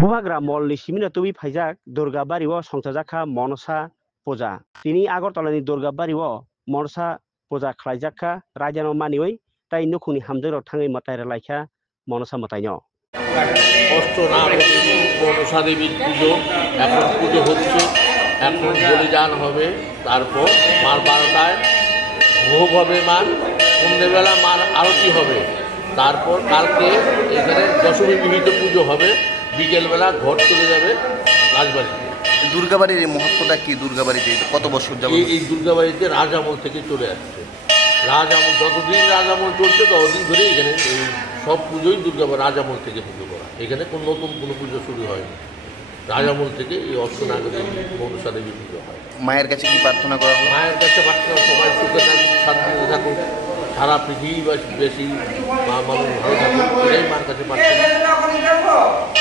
Buhagra molni simina tubi phaijak Durga Bariwo songchajakha Monasa puja. Tini Agartalani Durga Bariwo Monasa puja khlaijakha raijano maniwi tai nukhungni hamjairok thangai matai laikha Monasa mataino। অষ্টনাগদেবী Manasa দেবীর পুজো এখন পুজো হচ্ছে, এখন বলিদান হবে, তারপর মার 12টায় ভোগ হবে, মার সন্ধ্যেবেলা মার আরতি হবে, তারপর কালকে এখানে দশমী বিহিত পুজো হবে, বিকেলবেলা ঘট চলে যাবে রাজবাড়িতে। দুর্গাবাড়ির এই মহত্বটা কি? দুর্গাবাড়িতে কত বছর যাবত এই দুর্গাবাড়িতে রাজামল থেকে চলে আসছে। রাজামল যতদিন রাজামল চলছে ততদিন ধরে এখানে এই সব পুজোই দুর্গাবাড়ি রাজামল থেকে পুজো করা, এখানে কোনো নতুন কোনো পুজো শুরু হয়নি। রাজামল থেকে এই অষ্টনাগদেবী মনসা দেবী পুজো হয়। মায়ের কাছে কি প্রার্থনা করা হয়? মায়ের কাছে প্রার্থনা সবাই সুখে থাকুক, শান্তিতে থাকুক, সারা পৃথিবী বেশি মা মানুষ ভালো থাকুক, এটাই মার কাছে প্রার্থনা।